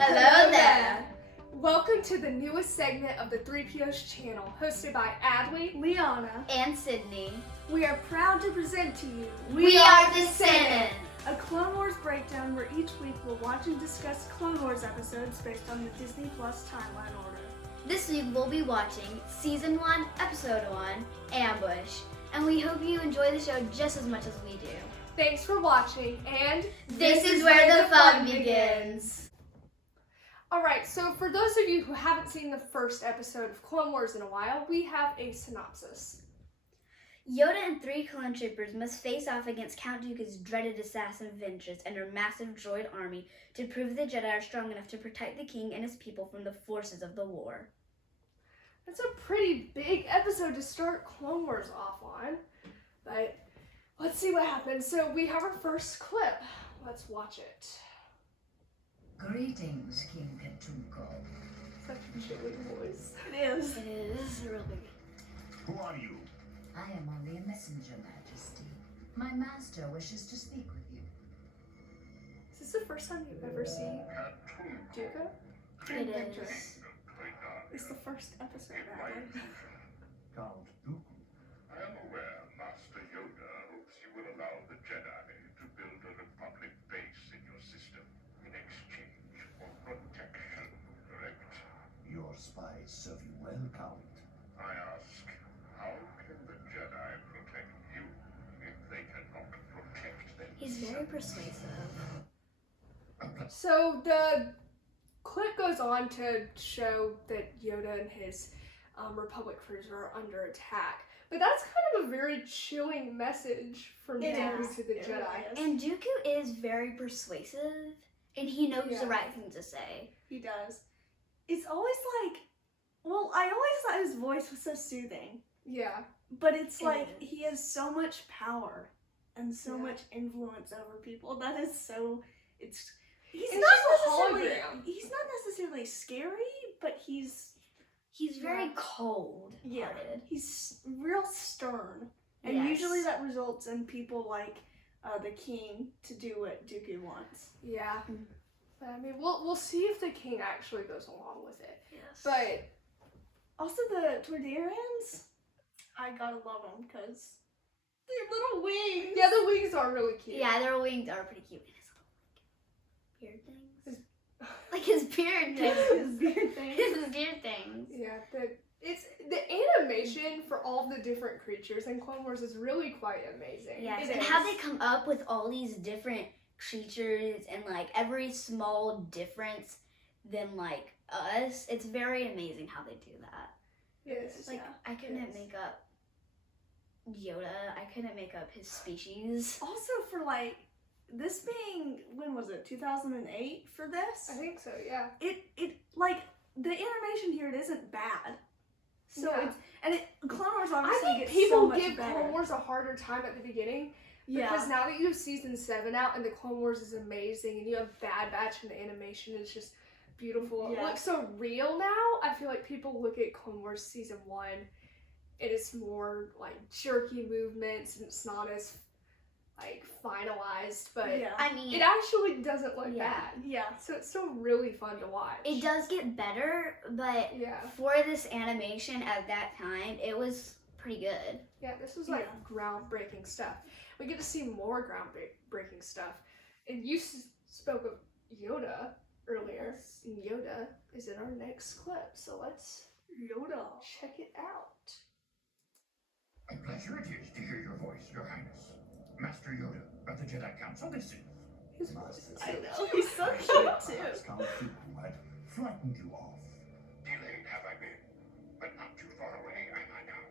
Hello there! Welcome to the newest segment of the Threepios channel, hosted by Adleigh, Liana, And Sydney. we are proud to present to you We are the Senate! a Clone Wars breakdown where each week we'll watch and discuss Clone Wars episodes based on the Disney Plus timeline order. This week we'll be watching Season 1, Episode 1, Ambush. And we hope you enjoy the show just as much as we do. Thanks for watching, and This is where the fun begins. Alright, so for those of you who haven't seen the first episode of Clone Wars in a while, we have a synopsis. Yoda and three clone troopers must face off against Count Dooku's dreaded assassin Ventress and her massive droid army to prove the Jedi are strong enough to protect the king and his people from the forces of the war. That's a pretty big episode to start Clone Wars off on, but let's see what happens. So we have our first clip. Let's watch it. Greetings, King Katunko. Such a chilly voice. It is. It is really Who are you? I am only a messenger, Majesty. My master wishes to speak with you. Is this the first time you've ever seen Dooku? It Ventress. is. It's the first episode, Adleigh. Count Dooku. I am aware Master Yoda hopes you will allow the Jedi to build a Republic base in your system in exchange for protection, correct? Your spies serve you well, Count. I ask, how can the Jedi protect you if they cannot protect themselves? He's very persuasive. So the clip goes on to show that Yoda and his Republic cruiser are under attack. But that's kind of a very chilling message from It Dooku is. to the It Jedi. really is. And Dooku is very persuasive, and he knows Yeah. the right thing to say. He does. It's always like, well, I always thought his voice was so soothing, Yeah. but it's It like is. he has so much power and so Yeah. much influence over people. That is so, he's It's not just a necessarily, hologram. he's not necessarily scary, but he's Very Yeah. cold-hearted. he's real stern. And Yes. usually that results in people like the king to do what Dooku wants. Yeah. But, I mean, we'll see if the king actually goes along with it. Yes. But Also the Tordarians, I gotta love them because they're little wings. yeah, the wings are really cute. Yeah, their wings are pretty cute. And his little beard things. Like his beard Yeah, things. his beard thing. His beard things. Yeah, it's the animation for all the different creatures in Clone Wars is really quite amazing. Yes, It and how is. they come up with all these different creatures and like every small difference than like us. It's very amazing how they do that. It is. Like Yeah, I couldn't it is. make up Yoda. I couldn't make up his species. Also for like this being, when was it, 2008 for this? I think so. Yeah. It like the animation here, it isn't bad. So Yeah. Clone Wars I obviously think gets people so much give better. Clone Wars a harder time at the beginning Yeah. because now that you have season 7 out and the Clone Wars is amazing and you have Bad Batch and the animation is just beautiful. Yeah. It looks so real now. I feel like people look at Clone Wars season 1 and it's more like jerky movements and it's not as like finalized, but yeah. I mean, it actually doesn't look Yeah. bad. Yeah. So it's still really fun to watch. it does get better, but Yeah. for this animation at that time, it was pretty good. Yeah, this is like Yeah. groundbreaking stuff. We get to see more groundbreaking stuff. And you spoke of Yoda earlier. Yes. And Yoda is in our next clip, so let's Yoda. check it out. A pleasure it is to hear your voice, Your Highness. Master Yoda of the Jedi Council, this is. His voice is I so know, he's so cute too. Perhaps Count Dooku had frightened you off. Delayed have I been, but not too far away am I now.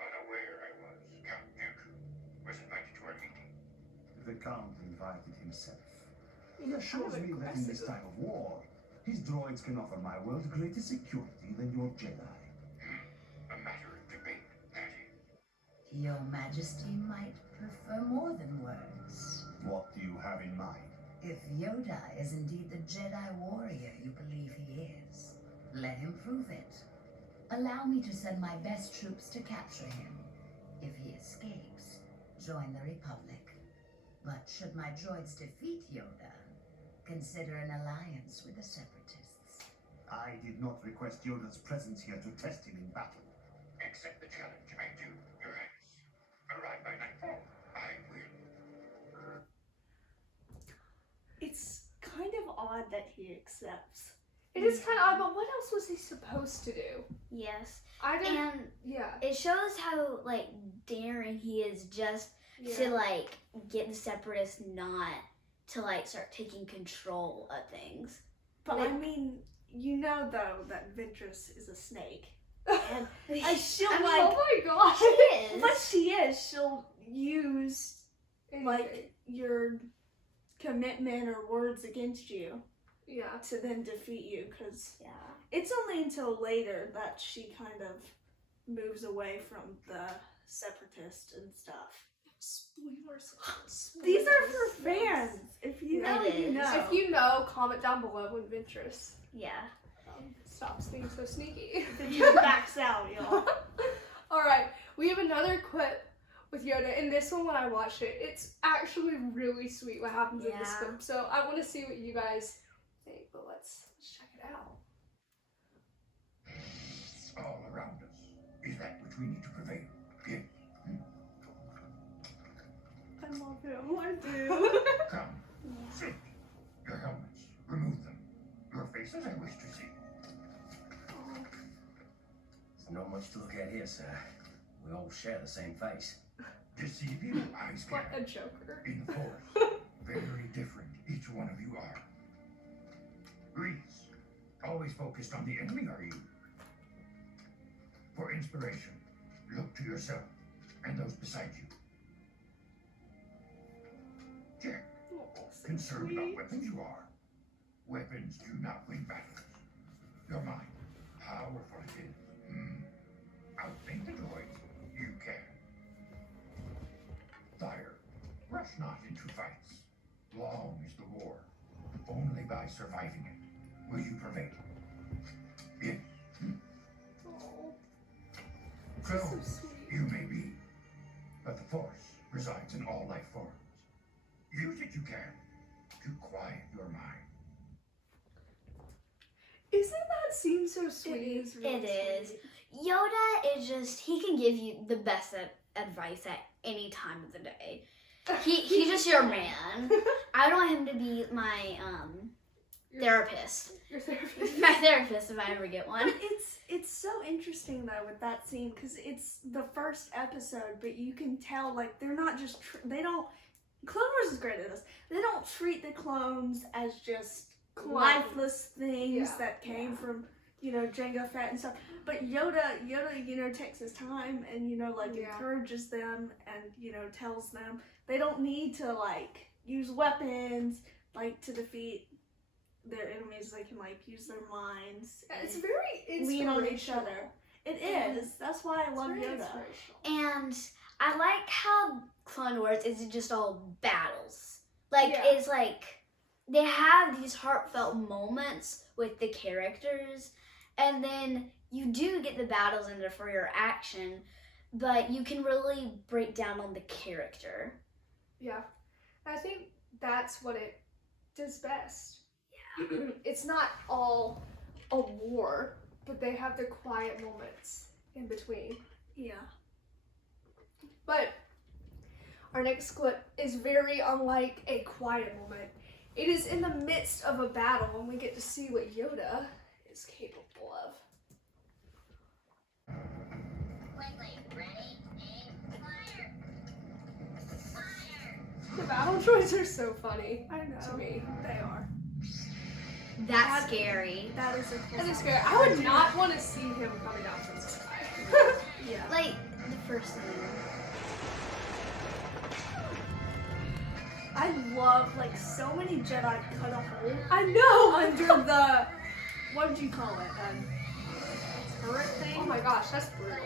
Unaware I was, Count Dooku was invited to our meeting. The Count invited himself. He assures Kind of me that in this aggressive. time of war, his droids can offer my world greater security than your Jedi. A matter of debate, that is. Your Majesty might prefer more than words. What do you have in mind? If Yoda is indeed the Jedi warrior you believe he is, let him prove it. Allow me to send my best troops to capture him. If he escapes, join the Republic. But should my droids defeat Yoda, consider an alliance with the Separatists. I did not request Yoda's presence here to test him in battle. Accept the challenge, I do, Your Highness. Arrive by nightfall. I will. It's kind of odd that he accepts. It is kind of odd, but what else was he supposed to do? Yes. I didn't. And Yeah. it shows how, like, daring he is just to, like, get the Separatists not to, like, start taking control of things. But I mean, you know though that Ventress is a snake. And she'll oh like, my gosh. She is. but she is. She'll use like Anything. your commitment or words against you Yeah. to then defeat you. Because Yeah. it's only until later that she kind of moves away from the Separatist and stuff. Spoilers. These are for fans. If you know, It you is. know. If you know, comment down below when Ventress Yeah. stops being so sneaky. Ventress backs out, y'all. Alright, we have another clip with Yoda, and this one when I watched it, it's actually really sweet what happens in this Yeah. clip. So I want to see what you guys think, but let's check it out. All around us is that which we need to prevail. Yes. I love him. I do. Come, sit. Your helmets, remove them. Your faces I wish to see. There's not much to look at here, sir. We all share the same face. Deceive you, eyes What a can. joker. In the force, very different each one of you are. Grease, always focused on the enemy, are you? For inspiration, look to yourself and those beside you. Jack, concerned about weapons you are. Weapons do not win battles. Your mind, powerful it is. Outthink the droids, you can. Fire, rush not into fights. Long is the war. Only by surviving it will you prevail. Yes. Oh, So, so sweet. you may be, but the Force resides in all life forms. Use it you can to quiet your mind. Isn't that scene so sweet? It is. Really It is. sweet. Yoda is just, he can give you the best advice at any time of the day. He's just your man. I want him to be my therapist. Your therapist. My therapist if I ever get one. It's so interesting though with that scene because it's the first episode, but you can tell like they're not just they don't. Clone Wars is great at this. They don't treat the clones as just lifeless things Yeah, that came yeah. from Jango Fett and stuff. But Yoda takes his time and like Yeah. encourages them and tells them they don't need to like use weapons like to defeat their enemies. They can like use their minds. It's and very lean on each inspirational. other. It And is. That's why I It's love very Yoda. inspirational. And I like how Clone Wars isn't just all battles. Like, Yeah. it's like, they have these heartfelt moments with the characters, and then you do get the battles in there for your action, but you can really break down on the character. Yeah. I think that's what it does best. Yeah. It's not all a war, but they have the quiet moments in between. Yeah. But our next clip is very unlike a quiet moment. It is in the midst of a battle and we get to see what Yoda is capable of. Quickly, ready, aim, fire! Fire! The battle droids are so funny I know. to me. They are. That's scary. That is a cool That is song. scary. I would not want to see him coming down from the sky. Yeah. Like, the first scene. I love like so many Jedi cut a hole I know! under the what would you call it? Turret thing? Oh my gosh, that's brutal.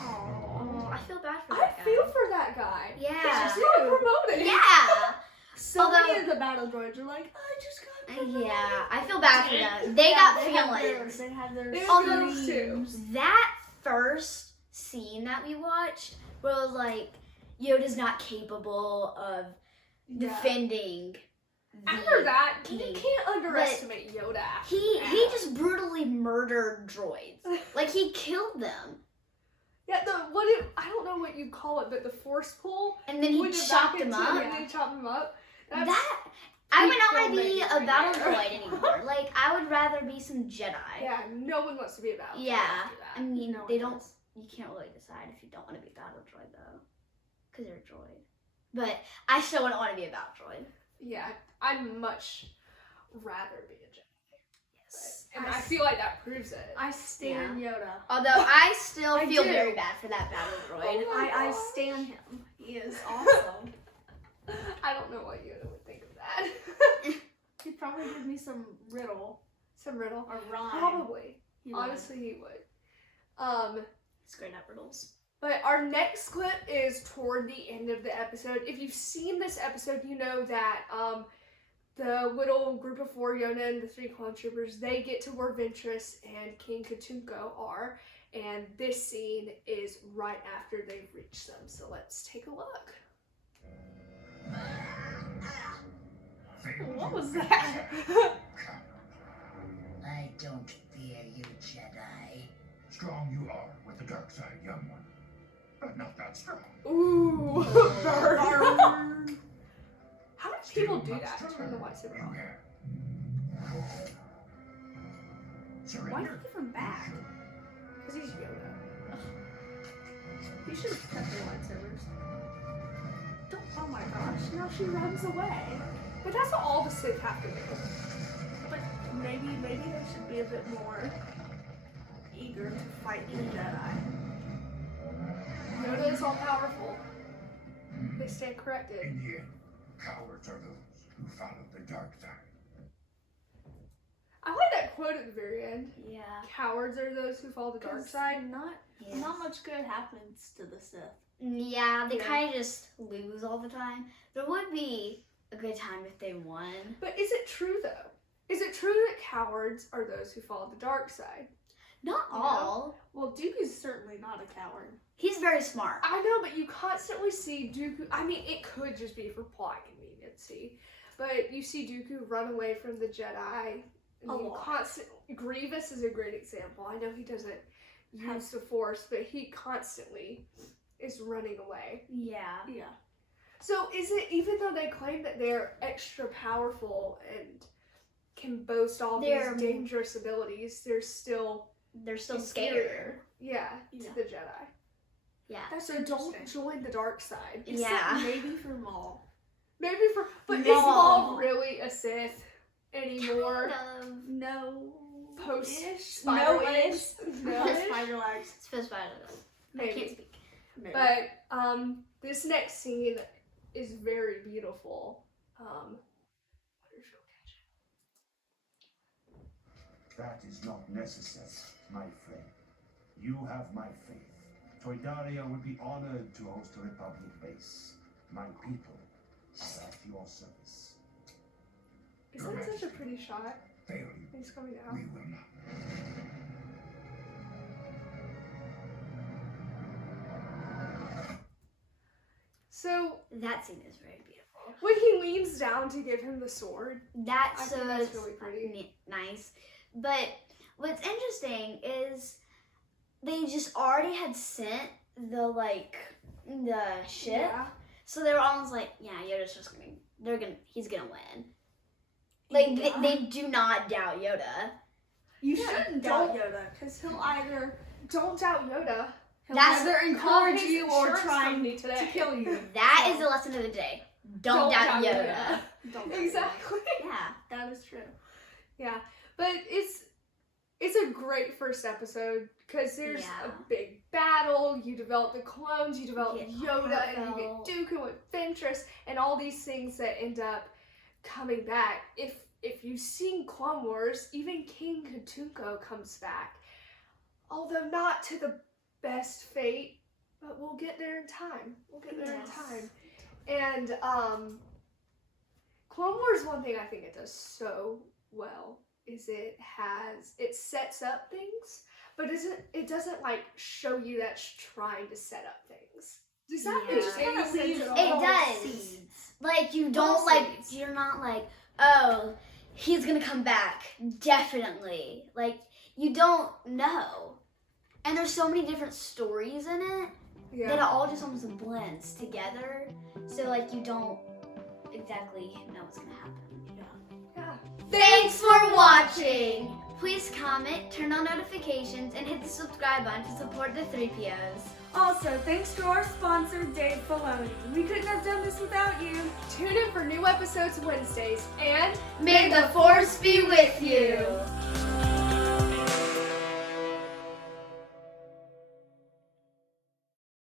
Oh, I feel bad for I that guy. feel for that guy. Yeah. He's just not promoted. Yeah. So many Although- of the battle droids are like, I just got promoted." Yeah, I feel bad for them. They Yeah, got they have feelings. They have their They have Although- feelings too. That first scene that we watched where it was like Yoda's not capable of defending. After that, you king. can't underestimate Yoda. After He that. just brutally murdered droids. Like he killed them, Yeah, I don't know what you call it, but the force pull. and then he When the chopped them back up. into- And they chopped them up. That's, That I would not want to be filmmaking a right battle there. droid anymore. Like I would rather be some Jedi. yeah, no one wants to be a battle droid Yeah, after I that. mean No they one don't. does. You can't really decide if you don't want to be a battle droid though, because you're a droid. But I still wouldn't want to be a battle droid. Yeah, I'd much rather be a Jedi. Yes. And I feel like that proves it. I stand Yoda. Although I still I feel do. very bad for that battle droid. Oh my I gosh. stand him. He is awesome. I don't know what Yoda would think of that. He'd probably give me some riddle Some riddle. or rhyme. Probably. He would. Honestly, he would. He's great at riddles. But our next clip is toward the end of the episode. If you've seen this episode, you know that the little group of 4, Yoda and the 3 clone troopers, they get to where Ventress and King Katunko are. And this scene is right after they've reached them. So let's take a look. What was that? I don't fear you, Jedi. Strong you are with the dark side, young one. But not that strong. Ooh, burn. Burn. How many Still people do much that? Turn the stronger. lightsaber You on. can. Surrender. Why do you give him back? Because he's Yoda. You should have kept your lightsabers. Don't. Oh my gosh! Now she runs away. But that's what all the Sith have to do. But maybe they should be a bit more eager to fight the Jedi. Yoda is all powerful. They stand corrected. In the end, cowards are those who follow the dark side. I like that quote at the very end. Yeah. Cowards are those who follow the dark 'Cause side. Not much good happens to the Sith. Yeah, they Yeah. kind of just lose all the time. There would be a good time if they won. But is it true though? Is it true that cowards are those who follow the dark side? Not You know? all. Well, Dooku's certainly not a coward. He's very smart. I know, but you constantly see Dooku. I mean, it could just be for plot conveniency, but you see Dooku run away from the Jedi. And A you lot. Grievous is a great example. I know he doesn't use the Force, but he constantly is running away. Yeah. Yeah. So is it, even though they claim that they're extra powerful and can boast all They're- these dangerous abilities, they're still They're still inferior. scared. Yeah, Yeah. to the Jedi. Yeah. That's So don't interesting. join the dark side. Except Yeah. maybe for Maul. Maybe for, but is Maul. Maul really a Sith anymore? Kind of. No. Post ish. spider No legs? ish. No No ish? spider legs. It's supposed to be, I don't know. I Maybe. can't speak. Maybe. But this next scene is very beautiful. That is not necessary, my friend. You have my faith. Toydaria would be honored to host a Republic base. My people are at your service. Is that such a pretty shot? Fail you, He's coming we down. will not. So That scene is very beautiful. when he leans down to give him the sword, That's I so think that's really pretty. nice. But what's interesting is they just already had sent the ship, yeah. so they were almost like, yeah, Yoda's just he's gonna win. Like Yeah. they do not doubt Yoda. You Yeah, shouldn't don't- doubt Yoda, because he'll either Don't doubt Yoda. That's- either encourage his you or insurance try company to today. kill you. That So, is the lesson of the day. Don't doubt Yoda. Don't doubt Exactly. Yeah. Yoda. That is true. Yeah, but it's a great first episode because there's Yeah. a big battle. You develop the clones, you develop You get Yoda, and you heartfelt. get Dooku with Ventress, and all these things that end up coming back. If you've seen Clone Wars, even King Katunko comes back, although not to the best fate, but we'll get there in time. We'll get there Yes. in time. And Clone Wars, one thing I think it does so well is it sets up things, but it doesn't like show you that it's trying to set up things. Does that Yeah. make It just any kind of sense leaves at all It all? does. seeds. like you don't Policies. you're not like, oh, he's gonna come back definitely. Like you don't know, and there's so many different stories in it that it all just almost blends together. So like you don't exactly know what's gonna happen. Yeah. Thanks for watching. Please comment, turn on notifications, and hit the subscribe button to support the Threepios. Also, thanks to our sponsor, Dave Filoni. We couldn't have done this without you. Tune in for new episodes Wednesdays, and May the Force be with you.